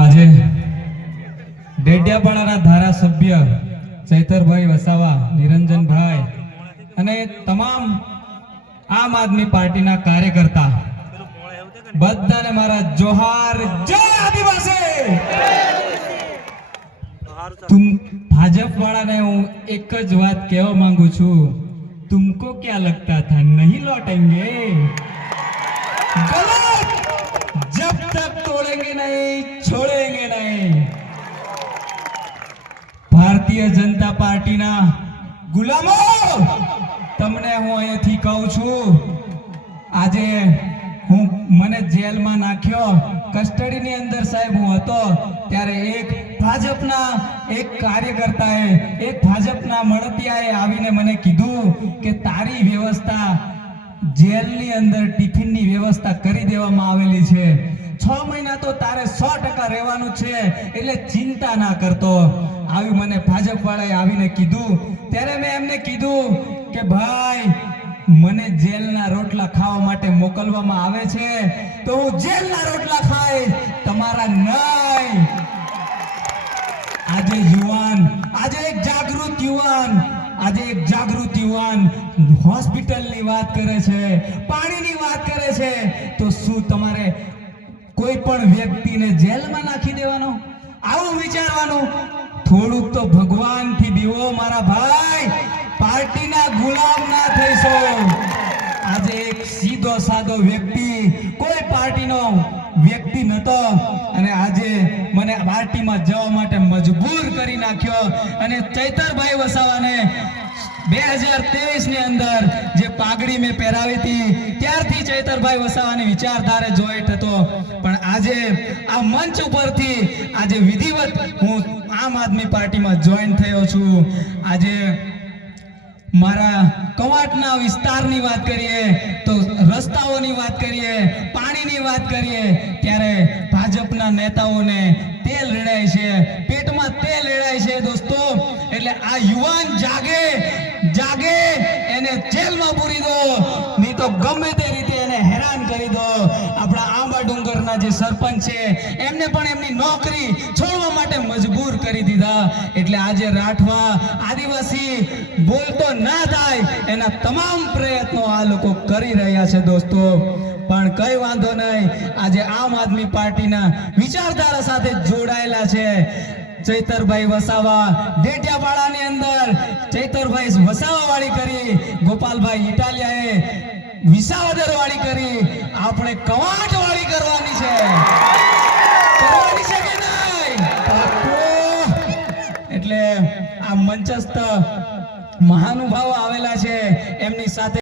આજે ડેડિયાપાડાના ધારાસભ્ય ચૈતરભાઈ વસાવા, નિરંજનભાઈ અને તમામ આમ આદમી પાર્ટીના કાર્યકર્તા બધાને મારા જોહાર, જય આદિવાસી। ભાજપ વાળાને હું એક જ વાત કહેવા માંગુ છું, तुमको क्या लगता था नहीं लौटेंगे? गलत, जब तक तोड़ेंगे नहीं छोड़ेंगे नहीं। भारतीय जनता पार्टीना गुलामो, તમને હું અહીંથી કહું છું, આજે હું મને જેલમાં નાખ્યો, કસ્ટડીની અંદર સાહેબ હું હતો ત્યારે એક ભાજપના એક કાર્યકર્તાએ, એક ભાજપના મળતિયાએ આવીને મને કીધું કે તારી વ્યવસ્થા જેલની અંદર ટિફિનની વ્યવસ્થા કરી દેવામાં આવેલી છે, 6 મહિના તો તારે 100% રહેવાનું છે, એટલે ચિંતા ના કરતો। આવી મને ભાજપ વાળાએ આવીને કીધું ત્યારે મેં એમને કીધું કે ભાઈ મને જેલના રોટલા ખાવા માટે મોકલવામાં આવે છે તો હું જેલના રોટલા ખાઈશ, તમારા નહીં। આજે યુવાન, આજે એક જાગૃત યુવાન હોસ્પિટલની વાત કરે છે, પાણીની વાત કરે છે, તો શું તમારે કોઈ પણ વ્યક્તિને જેલમાં નાખી દેવાનો? આવું વિચારવાનું? થોડુંક તો ભગવાનથી બીવો મારા ભાઈ, પાર્ટીના ગુલામ ના થઈશો। આજે એક સીધો સાદો વ્યક્તિ, કોઈ પાર્ટીનો વ્યક્તિ નતો અને આજે મને પાર્ટીમાં જવા માટે મજબૂર કરી નાખ્યો। અને ચૈતરભાઈ વસાવાને 2023 ની અંદર જે પાઘડી મેં પહેરાવી હતી ત્યારથી ચૈતરભાઈ વસાવાની વિચારધારા જોઈન્ટ હતો, પણ આજે આ મંચ ઉપરથી આજે વિધિવત હું આમ આદમી પાર્ટીમાં જોઈન થયો છું। આજે મારા કવાટના વિસ્તારની વાત કરીએ તો રસ્તાઓની વાત કરીએ, પાણીની વાત કરીએ ત્યારે ભાજપના નેતાઓને તેલ રેડાય છે, પેટમાં તેલ રેડાય છે દોસ્તો। એટલે આ યુવાન જાગે, એને જેલમાં પૂરી દો, નહીં તો ગમે તે રીતે એને હેરાન કરી દો। આપણા આંબા ડુંગરના જે સરપંચ છે એમને પણ એમની નોકરી છોડવા માટે મજબૂર કરી દીધા। એટલે આજે રાઠવા આદિવાસી બોલતો ના થાય એના તમામ પ્રયત્નો આ લોકો કરી રહ્યા છે દોસ્તો। પણ કઈ વાંધો નહીં, આજે આમ આદમી પાર્ટીના વિચારધારા સાથે જોડાયેલા છે ચૈતરભાઈ વસાવા, ડેડિયાપાડાની અંદર ચૈતરભાઈ વસાવા વાળી કરી, ગોપાલભાઈ ઇટાલિયાએ વિસાવદર વાળી કરી, આપણે કવાટ વાળી કરવાની છે કે નહીં? એટલે આ મંચસ્થ મહાનુભાવો આવેલા છે, એમની સાથે